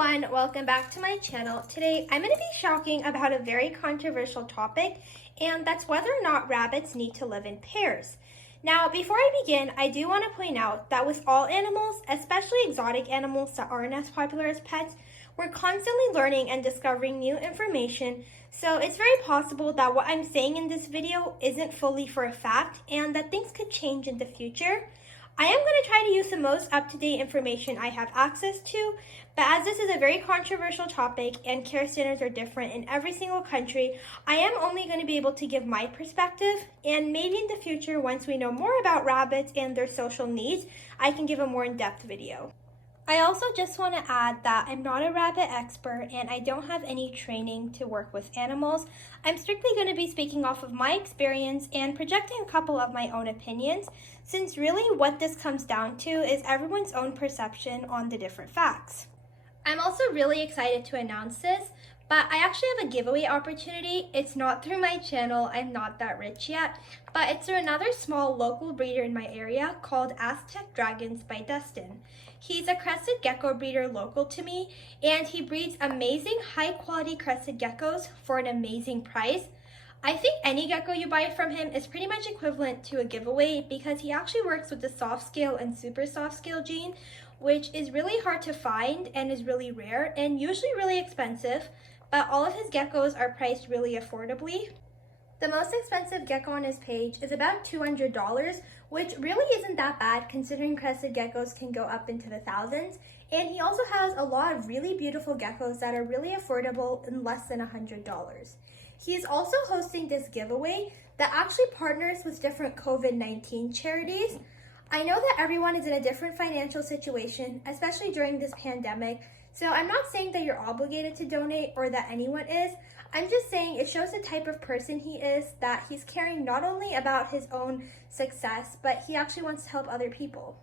everyone, welcome back to my channel. Today I'm going to be talking about a very controversial topic, and that's whether or not rabbits need to live in pairs. Now, before I begin, I do want to point out that with all animals, especially exotic animals that aren't as popular as pets, we're constantly learning and discovering new information, so it's very possible that what I'm saying in this video isn't fully for a fact and that things could change in the future. I am going to try to use the most up-to-date information I have access to, but as this is a very controversial topic and care standards are different in every single country, I am only going to be able to give my perspective, and maybe in the future, once we know more about rabbits and their social needs, I can give a more in-depth video. I also just want to add that I'm not a rabbit expert and I don't have any training to work with animals. I'm strictly going to be speaking off of my experience and projecting a couple of my own opinions, since really what this comes down to is everyone's own perception on the different facts. I'm also really excited to announce this, but I actually have a giveaway opportunity. It's not through my channel, I'm not that rich yet, but it's through another small local breeder in my area called Aztec Dragons by Dustin. He's a crested gecko breeder local to me, and he breeds amazing high quality crested geckos for an amazing price. I think any gecko you buy from him is pretty much equivalent to a giveaway because he actually works with the soft scale and super soft scale gene, which is really hard to find and is really rare and usually really expensive, but all of his geckos are priced really affordably. The most expensive gecko on his page is about $200, which really isn't that bad considering crested geckos can go up into the thousands. And he also has a lot of really beautiful geckos that are really affordable in less than $100. He is also hosting this giveaway that actually partners with different COVID-19 charities. I know that everyone is in a different financial situation, especially during this pandemic, so I'm not saying that you're obligated to donate or that anyone is. I'm just saying it shows the type of person he is, that he's caring not only about his own success, but he actually wants to help other people.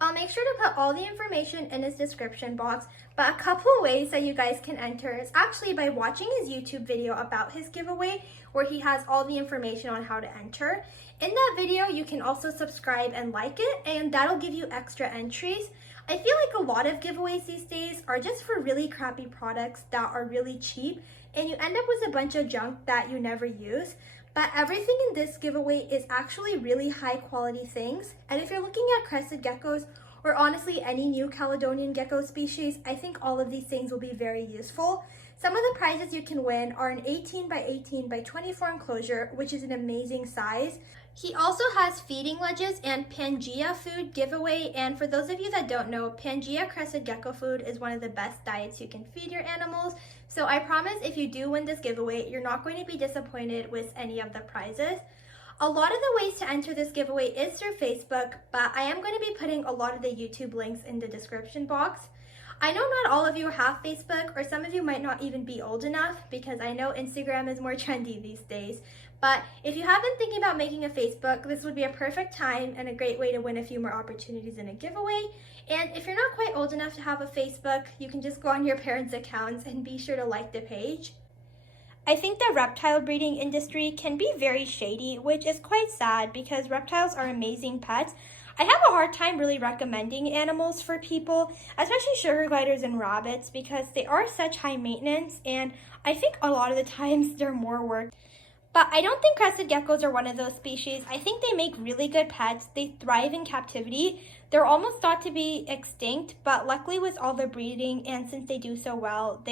I'll make sure to put all the information in his description box, but a couple ways that you guys can enter is actually by watching his YouTube video about his giveaway, where he has all the information on how to enter. In that video, you can also subscribe and like it, and that'll give you extra entries. I feel like a lot of giveaways these days are just for really crappy products that are really cheap, and you end up with a bunch of junk that you never use. But everything in this giveaway is actually really high quality things. And if you're looking at crested geckos, or honestly any New Caledonian gecko species, I think all of these things will be very useful. Some of the prizes you can win are an 18 by 18 by 24 enclosure, which is an amazing size. He also has feeding ledges and Pangea food giveaway, and for those of you that don't know, Pangea crested gecko food is one of the best diets you can feed your animals. So I promise if you do win this giveaway, you're not going to be disappointed with any of the prizes. A lot of the ways to enter this giveaway is through Facebook, but I am going to be putting a lot of the YouTube links in the description box. I know not all of you have Facebook, or some of you might not even be old enough, because I know Instagram is more trendy these days. But if you have been thinking about making a Facebook, this would be a perfect time and a great way to win a few more opportunities in a giveaway. And if you're not quite old enough to have a Facebook, you can just go on your parents' accounts and be sure to like the page. I think the reptile breeding industry can be very shady, which is quite sad because reptiles are amazing pets. I have a hard time really recommending animals for people, especially sugar gliders and rabbits, because they are such high maintenance, and I think a lot of the times they're more work. But I don't think crested geckos are one of those species. I think they make really good pets. They thrive in captivity. They're almost thought to be extinct, but luckily with all the breeding, and since they do so well,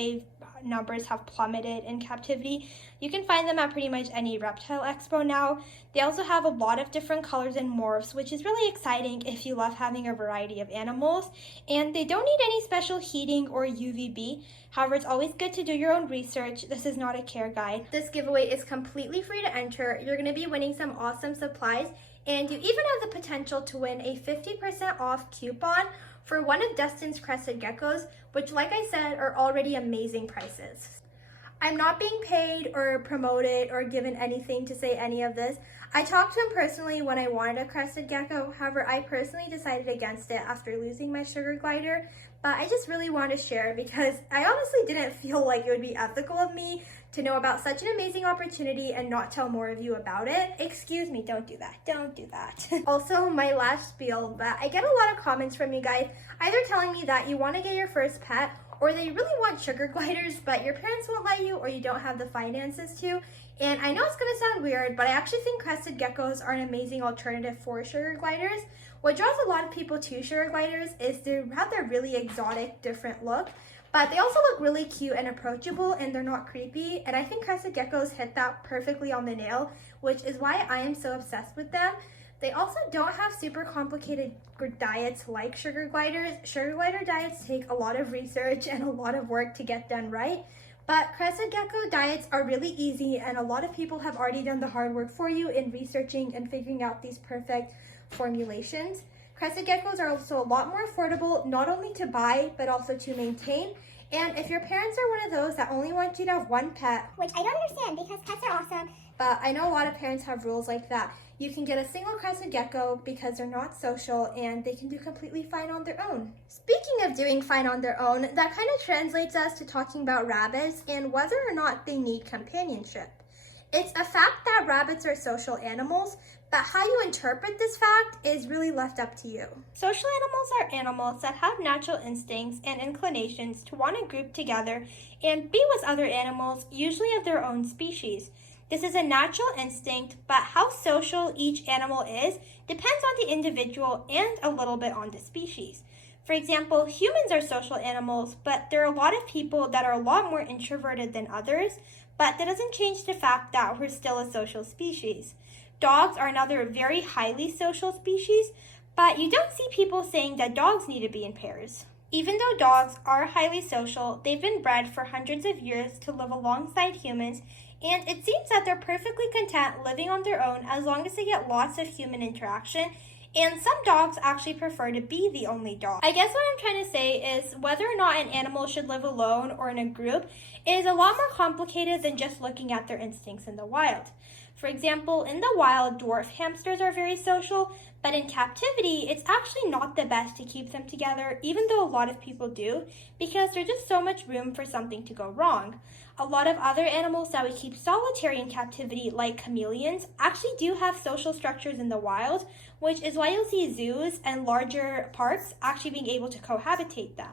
numbers have plummeted in captivity. You can find them at pretty much any reptile expo now. They also have a lot of different colors and morphs, which is really exciting if you love having a variety of animals. And they don't need any special heating or UVB. However, it's always good to do your own research. This is not a care guide. This giveaway is completely free to enter. You're going to be winning some awesome supplies, and you even have the potential to win a 50% off coupon for one of Dustin's crested geckos, which, like I said, are already amazing prices. I'm not being paid or promoted or given anything to say any of this. I talked to him personally when I wanted a crested gecko. However, I personally decided against it after losing my sugar glider, but I just really wanted to share because I honestly didn't feel like it would be ethical of me to know about such an amazing opportunity and not tell more of you about it. Excuse me, don't do that. Don't do that. Also, my last spiel, but I get a lot of comments from you guys either telling me that you want to get your first pet or they really want sugar gliders, but your parents won't let you or you don't have the finances to. And I know it's gonna sound weird, but I actually think crested geckos are an amazing alternative for sugar gliders. What draws a lot of people to sugar gliders is they have their really exotic, different look, but they also look really cute and approachable, and they're not creepy. And I think crested geckos hit that perfectly on the nail, which is why I am so obsessed with them. They also don't have super complicated diets like sugar gliders. Sugar glider diets take a lot of research and a lot of work to get done right. But crested gecko diets are really easy, and a lot of people have already done the hard work for you in researching and figuring out these perfect formulations. Crested geckos are also a lot more affordable, not only to buy, but also to maintain. And if your parents are one of those that only want you to have one pet, which I don't understand because pets are awesome, but I know a lot of parents have rules like that, you can get a single crested gecko because they're not social and they can do completely fine on their own. Speaking of doing fine on their own, that kind of translates us to talking about rabbits and whether or not they need companionship. It's a fact that rabbits are social animals, but how you interpret this fact is really left up to you. Social animals are animals that have natural instincts and inclinations to want to group together and be with other animals, usually of their own species. This is a natural instinct, but how social each animal is depends on the individual and a little bit on the species. For example, humans are social animals, but there are a lot of people that are a lot more introverted than others, but that doesn't change the fact that we're still a social species. Dogs are another very highly social species, but you don't see people saying that dogs need to be in pairs. Even though dogs are highly social, they've been bred for hundreds of years to live alongside humans, and it seems that they're perfectly content living on their own as long as they get lots of human interaction, and some dogs actually prefer to be the only dog. I guess what I'm trying to say is whether or not an animal should live alone or in a group is a lot more complicated than just looking at their instincts in the wild. For example, in the wild, dwarf hamsters are very social, but in captivity, it's actually not the best to keep them together, even though a lot of people do, because there's just so much room for something to go wrong. A lot of other animals that we keep solitary in captivity, like chameleons, actually do have social structures in the wild, which is why you'll see zoos and larger parks actually being able to cohabitate them.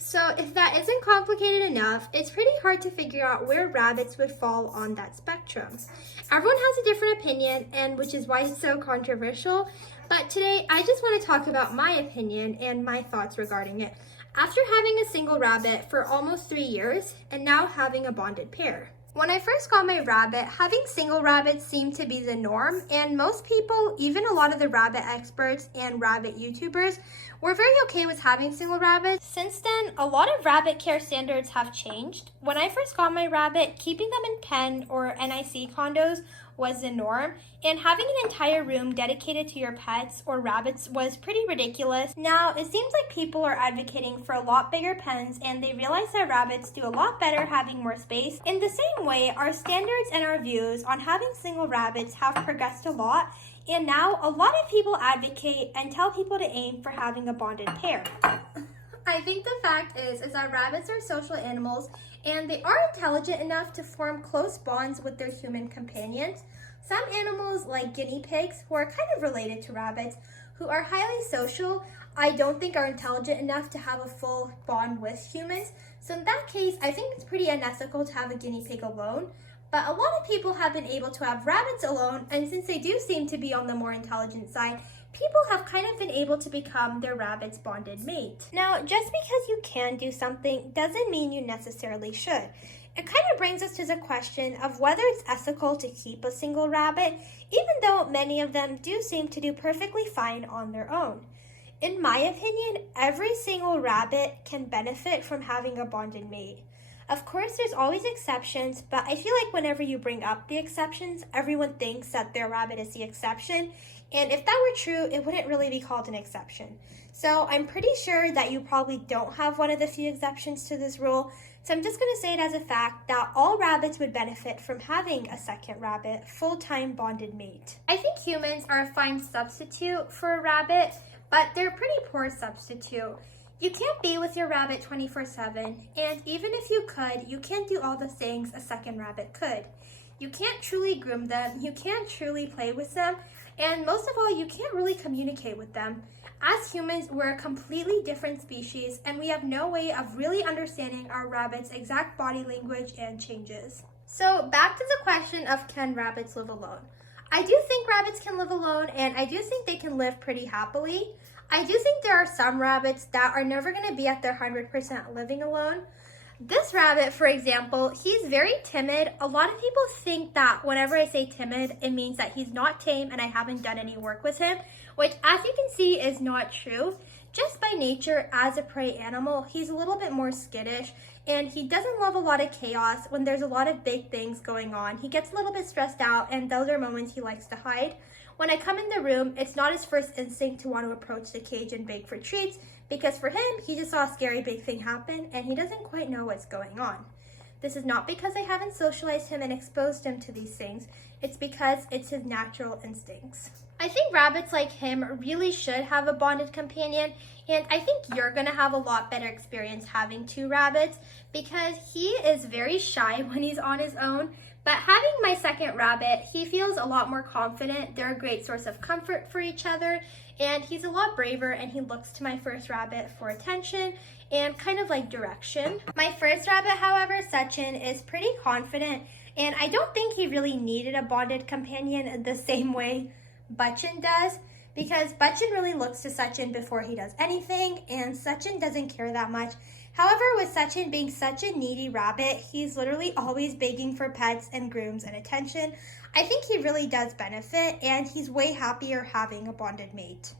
So if that isn't complicated enough, it's pretty hard to figure out where rabbits would fall on that spectrum. Everyone has a different opinion, and which is why it's so controversial, but today I just want to talk about my opinion and my thoughts regarding it. After having a single rabbit for almost 3 years, and now having a bonded pair. When I first got my rabbit, having single rabbits seemed to be the norm, and most people, even a lot of the rabbit experts and rabbit YouTubers, were very okay with having single rabbits. Since then, a lot of rabbit care standards have changed. When I first got my rabbit, keeping them in pen or NIC condos was the norm, and having an entire room dedicated to your pets or rabbits was pretty ridiculous. Now, it seems like people are advocating for a lot bigger pens, and they realize that rabbits do a lot better having more space. In the same way, our standards and our views on having single rabbits have progressed a lot, and now a lot of people advocate and tell people to aim for having a bonded pair. I think the fact is that rabbits are social animals, and they are intelligent enough to form close bonds with their human companions. Some animals, like guinea pigs, who are kind of related to rabbits, who are highly social, I don't think are intelligent enough to have a full bond with humans. So in that case, I think it's pretty unethical to have a guinea pig alone. But a lot of people have been able to have rabbits alone, and since they do seem to be on the more intelligent side, people have kind of been able to become their rabbit's bonded mate. Now, just because you can do something doesn't mean you necessarily should. It kind of brings us to the question of whether it's ethical to keep a single rabbit, even though many of them do seem to do perfectly fine on their own. In my opinion, every single rabbit can benefit from having a bonded mate. Of course, there's always exceptions, but I feel like whenever you bring up the exceptions, everyone thinks that their rabbit is the exception. And if that were true, it wouldn't really be called an exception. So I'm pretty sure that you probably don't have one of the few exceptions to this rule. So I'm just going to say it as a fact that all rabbits would benefit from having a second rabbit, full-time bonded mate. I think humans are a fine substitute for a rabbit, but they're a pretty poor substitute. You can't be with your rabbit 24/7, and even if you could, you can't do all the things a second rabbit could. You can't truly groom them, you can't truly play with them, and most of all, you can't really communicate with them. As humans, we're a completely different species, and we have no way of really understanding our rabbits' exact body language and changes. So back to the question of, can rabbits live alone? I do think rabbits can live alone, and I do think they can live pretty happily. I do think there are some rabbits that are never going to be at their 100% living alone. This rabbit, for example, he's very timid. A lot of people think that whenever I say timid, it means that he's not tame and I haven't done any work with him, which, as you can see, is not true. Just by nature, as a prey animal, he's a little bit more skittish, and he doesn't love a lot of chaos. When there's a lot of big things going on, he gets a little bit stressed out, and those are moments he likes to hide. When I come in the room, it's not his first instinct to want to approach the cage and beg for treats, because for him, he just saw a scary big thing happen, and he doesn't quite know what's going on. This is not because I haven't socialized him and exposed him to these things. It's because it's his natural instincts. I think rabbits like him really should have a bonded companion, and I think you're gonna have a lot better experience having two rabbits because he is very shy when he's on his own. But having my second rabbit, he feels a lot more confident. They're a great source of comfort for each other, and he's a lot braver, and he looks to my first rabbit for attention and kind of like direction. My first rabbit, however, Sachin, is pretty confident, and I don't think he really needed a bonded companion the same way Bachin does, because Bachin really looks to Sachin before he does anything, and Sachin doesn't care that much. However, with Sachin being such a needy rabbit, he's literally always begging for pets and grooms and attention. I think he really does benefit, and he's way happier having a bonded mate.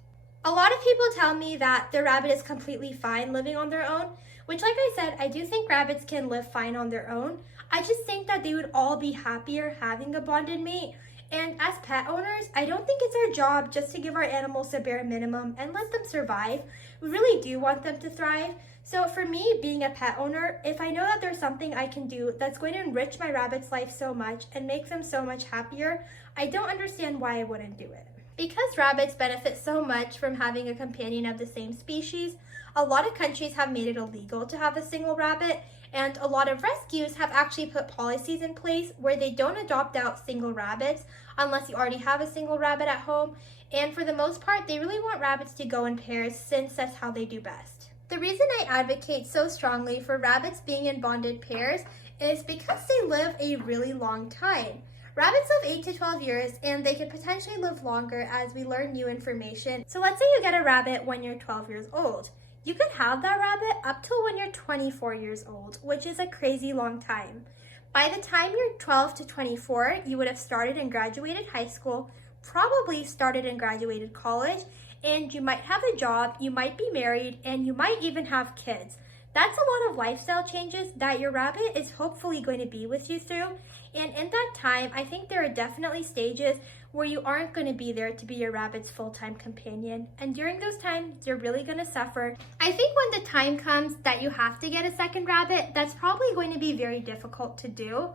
A lot of people tell me that their rabbit is completely fine living on their own, which, like I said, I do think rabbits can live fine on their own. I just think that they would all be happier having a bonded mate. And as pet owners, I don't think it's our job just to give our animals the bare minimum and let them survive. We really do want them to thrive. So for me, being a pet owner, if I know that there's something I can do that's going to enrich my rabbit's life so much and make them so much happier, I don't understand why I wouldn't do it. Because rabbits benefit so much from having a companion of the same species, a lot of countries have made it illegal to have a single rabbit, and a lot of rescues have actually put policies in place where they don't adopt out single rabbits unless you already have a single rabbit at home, and for the most part, they really want rabbits to go in pairs since that's how they do best. The reason I advocate so strongly for rabbits being in bonded pairs is because they live a really long time. Rabbits live 8 to 12 years, and they could potentially live longer as we learn new information. So let's say you get a rabbit when you're 12 years old. You can have that rabbit up till when you're 24 years old, which is a crazy long time. By the time you're 12 to 24, you would have started and graduated high school, probably started and graduated college, and you might have a job, you might be married, and you might even have kids. That's a lot of lifestyle changes that your rabbit is hopefully going to be with you through. And in that time, I think there are definitely stages where you aren't going to be there to be your rabbit's full-time companion. And during those times, you're really going to suffer. I think when the time comes that you have to get a second rabbit, that's probably going to be very difficult to do.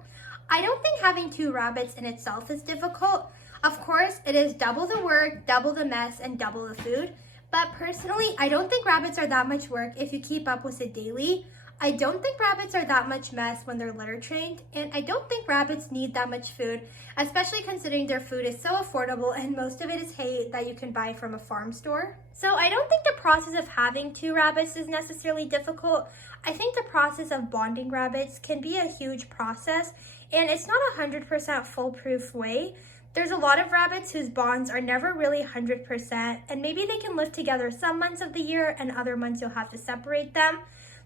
I don't think having two rabbits in itself is difficult. Of course, it is double the work, double the mess, and double the food. But personally, I don't think rabbits are that much work if you keep up with it daily. I don't think rabbits are that much mess when they're litter trained, and I don't think rabbits need that much food, especially considering their food is so affordable and most of it is hay that you can buy from a farm store. So I don't think the process of having two rabbits is necessarily difficult. I think the process of bonding rabbits can be a huge process, and it's not a 100% foolproof way. There's a lot of rabbits whose bonds are never really 100%, and maybe they can live together some months of the year and other months you'll have to separate them.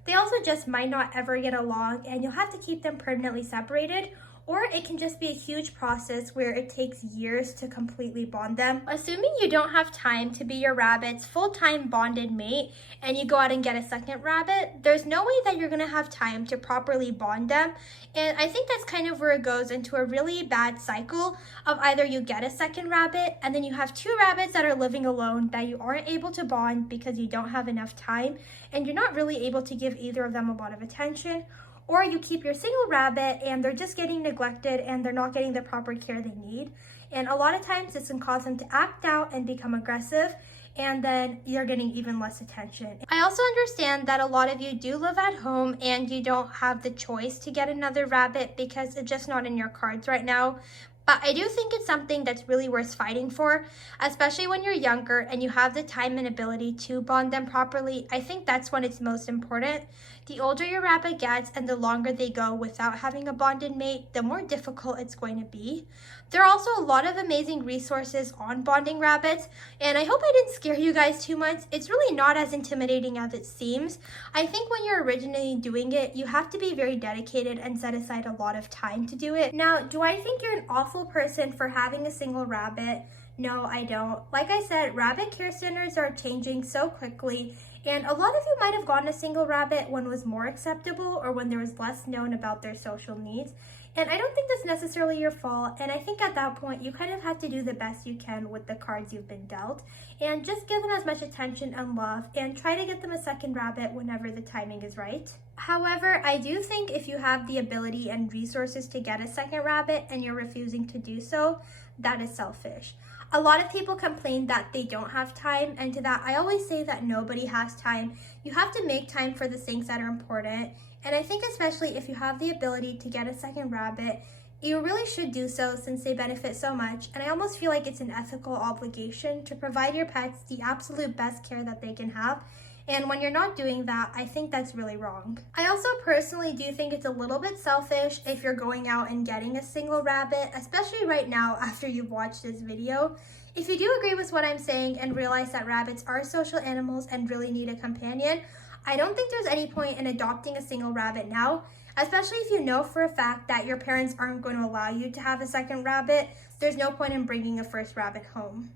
They also just might not ever get along, and you'll have to keep them permanently separated, or it can just be a huge process where it takes years to completely bond them. Assuming you don't have time to be your rabbit's full-time bonded mate and you go out and get a second rabbit, there's no way that you're gonna have time to properly bond them. And I think that's kind of where it goes into a really bad cycle of either you get a second rabbit and then you have two rabbits that are living alone that you aren't able to bond because you don't have enough time and you're not really able to give either of them a lot of attention. Or you keep your single rabbit and they're just getting neglected and they're not getting the proper care they need. And a lot of times this can cause them to act out and become aggressive, and then you're getting even less attention. I also understand that a lot of you do live at home and you don't have the choice to get another rabbit because it's just not in your cards right now. But I do think it's something that's really worth fighting for, especially when you're younger and you have the time and ability to bond them properly. I think that's when it's most important. The older your rabbit gets and the longer they go without having a bonded mate, the more difficult it's going to be. There are also a lot of amazing resources on bonding rabbits, and I hope I didn't scare you guys too much. It's really not as intimidating as it seems. I think when you're originally doing it, you have to be very dedicated and set aside a lot of time to do it. Now, do I think you're an awful person for having a single rabbit? No, I don't. Like I said, rabbit care standards are changing so quickly, and a lot of you might have gotten a single rabbit when it was more acceptable or when there was less known about their social needs. And I don't think that's necessarily your fault, and I think at that point you kind of have to do the best you can with the cards you've been dealt and just give them as much attention and love and try to get them a second rabbit whenever the timing is right. However, I do think if you have the ability and resources to get a second rabbit and you're refusing to do so, that is selfish. A lot of people complain that they don't have time, and to that I always say that nobody has time. You have to make time for the things that are important. And I think especially if you have the ability to get a second rabbit, you really should do so since they benefit so much. And I almost feel like it's an ethical obligation to provide your pets the absolute best care that they can have. And when you're not doing that, I think that's really wrong. I also personally do think it's a little bit selfish if you're going out and getting a single rabbit, especially right now after you've watched this video. If you do agree with what I'm saying and realize that rabbits are social animals and really need a companion, I don't think there's any point in adopting a single rabbit now, especially if you know for a fact that your parents aren't going to allow you to have a second rabbit. There's no point in bringing a first rabbit home.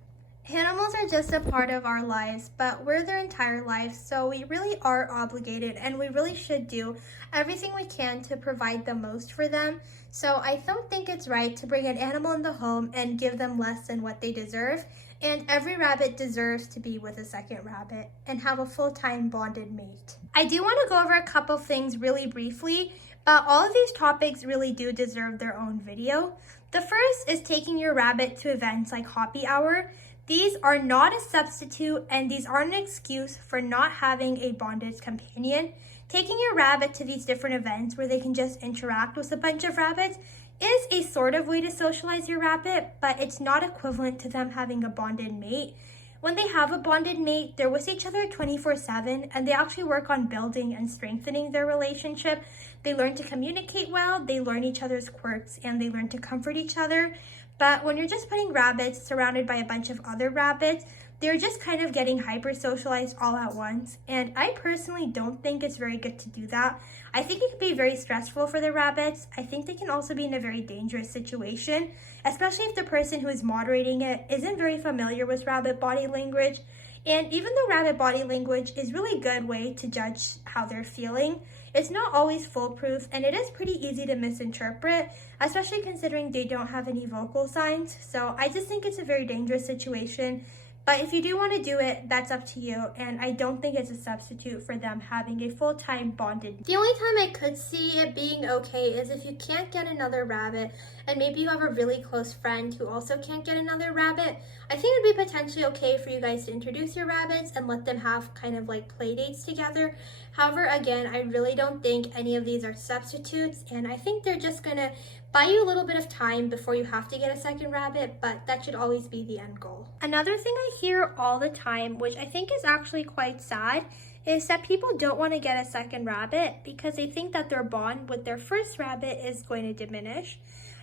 Animals are just a part of our lives, but we're their entire lives, so we really are obligated and we really should do everything we can to provide the most for them. So I don't think it's right to bring an animal in the home and give them less than what they deserve. And every rabbit deserves to be with a second rabbit and have a full-time bonded mate. I do want to go over a couple things really briefly, but all of these topics really do deserve their own video. The first is taking your rabbit to events like Hoppy Hour. These are not a substitute and these aren't an excuse for not having a bonded companion. Taking your rabbit to these different events where they can just interact with a bunch of rabbits is a sort of way to socialize your rabbit, but it's not equivalent to them having a bonded mate. When they have a bonded mate, they're with each other 24/7 and they actually work on building and strengthening their relationship. They learn to communicate well, they learn each other's quirks, and they learn to comfort each other. But when you're just putting rabbits surrounded by a bunch of other rabbits, they're just kind of getting hyper socialized all at once. And I personally don't think it's very good to do that. I think it can be very stressful for the rabbits. I think they can also be in a very dangerous situation, especially if the person who is moderating it isn't very familiar with rabbit body language. And even though rabbit body language is really a good way to judge how they're feeling, it's not always foolproof and it is pretty easy to misinterpret, especially considering they don't have any vocal signs. So I just think it's a very dangerous situation. But if you do want to do it, that's up to you, and I don't think it's a substitute for them having a full-time bonded. The only time I could see it being okay is if you can't get another rabbit, and maybe you have a really close friend who also can't get another rabbit. I think it would be potentially okay for you guys to introduce your rabbits and let them have kind of like play dates together. However, again, I really don't think any of these are substitutes, and I think they're just gonna buy you a little bit of time before you have to get a second rabbit, but that should always be the end goal. Another thing I hear all the time, which I think is actually quite sad, is that people don't want to get a second rabbit because they think that their bond with their first rabbit is going to diminish.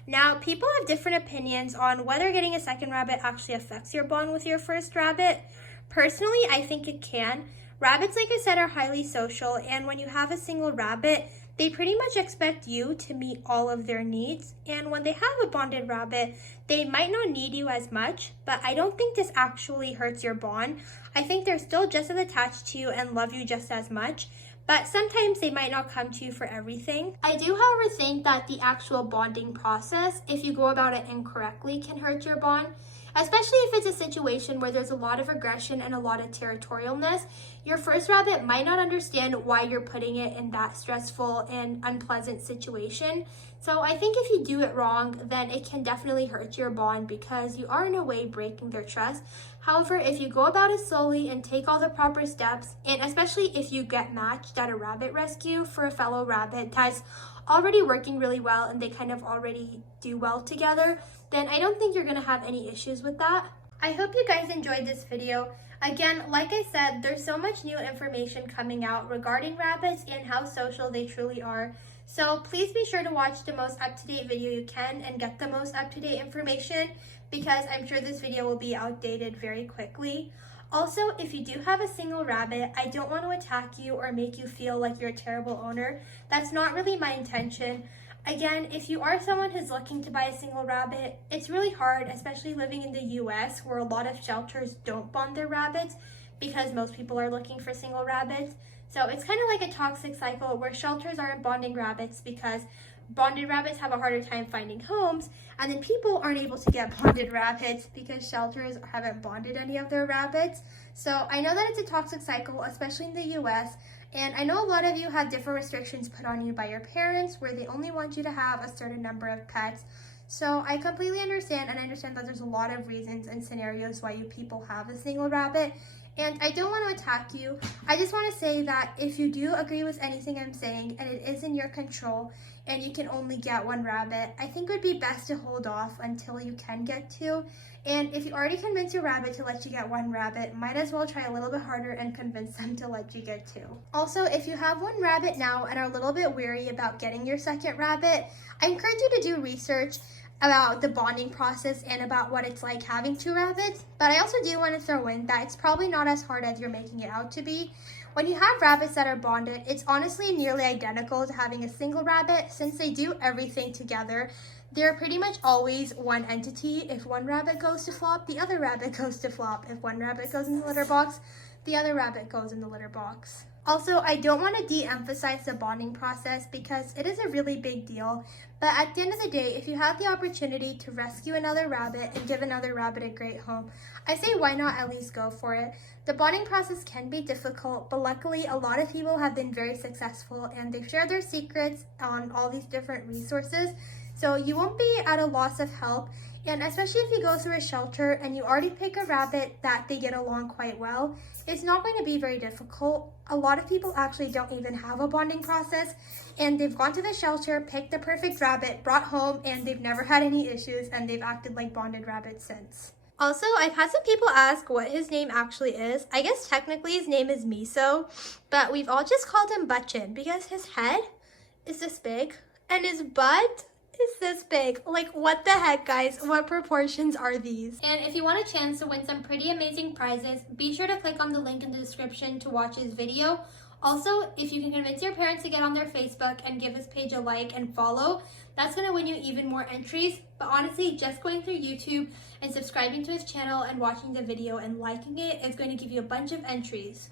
Now, people have different opinions on whether getting a second rabbit actually affects your bond with your first rabbit. Personally, I think it can. Rabbits, like I said, are highly social, and when you have a single rabbit, they pretty much expect you to meet all of their needs. And when they have a bonded rabbit, they might not need you as much, but I don't think this actually hurts your bond. I think they're still just as attached to you and love you just as much, but sometimes they might not come to you for everything. I do, however, think that the actual bonding process, if you go about it incorrectly, can hurt your bond. Especially if it's a situation where there's a lot of aggression and a lot of territorialness. Your first rabbit might not understand why you're putting it in that stressful and unpleasant situation. So I think if you do it wrong, then it can definitely hurt your bond because you are in a way breaking their trust. However, if you go about it slowly and take all the proper steps, and especially if you get matched at a rabbit rescue for a fellow rabbit that's already working really well and they kind of already do well together, then I don't think you're gonna have any issues with that. I hope you guys enjoyed this video. Again, like I said, there's so much new information coming out regarding rabbits and how social they truly are. So please be sure to watch the most up-to-date video you can and get the most up-to-date information, because I'm sure this video will be outdated very quickly. Also, if you do have a single rabbit, I don't want to attack you or make you feel like you're a terrible owner. That's not really my intention. Again, if you are someone who's looking to buy a single rabbit, it's really hard, especially living in the US where a lot of shelters don't bond their rabbits because most people are looking for single rabbits. So it's kind of like a toxic cycle where shelters aren't bonding rabbits because bonded rabbits have a harder time finding homes, and then people aren't able to get bonded rabbits because shelters haven't bonded any of their rabbits. So I know that it's a toxic cycle, especially in the US, and I know a lot of you have different restrictions put on you by your parents where they only want you to have a certain number of pets. So I completely understand, and I understand that there's a lot of reasons and scenarios why you people have a single rabbit. And I don't want to attack you. I just want to say that if you do agree with anything I'm saying and it is in your control and you can only get one rabbit, I think it would be best to hold off until you can get two. And if you already convinced your rabbit to let you get one rabbit, might as well try a little bit harder and convince them to let you get two. Also, if you have one rabbit now and are a little bit weary about getting your second rabbit, I encourage you to do research about the bonding process and about what it's like having two rabbits. But I also do want to throw in that it's probably not as hard as you're making it out to be. When you have rabbits that are bonded, it's honestly nearly identical to having a single rabbit since they do everything together. They're pretty much always one entity. If one rabbit goes to flop, the other rabbit goes to flop. If one rabbit goes in the litter box, the other rabbit goes in the litter box. Also, I don't want to de-emphasize the bonding process because it is a really big deal. But at the end of the day, if you have the opportunity to rescue another rabbit and give another rabbit a great home, I say why not at least go for it. The bonding process can be difficult, but luckily a lot of people have been very successful and they've shared their secrets on all these different resources. So you won't be at a loss of help. And especially if you go through a shelter and you already pick a rabbit that they get along quite well, it's not going to be very difficult. A lot of people actually don't even have a bonding process, and they've gone to the shelter, picked the perfect rabbit, brought home, and they've never had any issues, and they've acted like bonded rabbits since. Also, I've had some people ask what his name actually is. I guess technically his name is Miso, but we've all just called him Butchin because his head is this big and his butt is this big. Like, what the heck, guys? What proportions are these? And if you want a chance to win some pretty amazing prizes, be sure to click on the link in the description to watch his video. Also, if you can convince your parents to get on their Facebook and give his page a like and follow, that's going to win you even more entries. But honestly, just going through YouTube and subscribing to his channel and watching the video and liking it is going to give you a bunch of entries.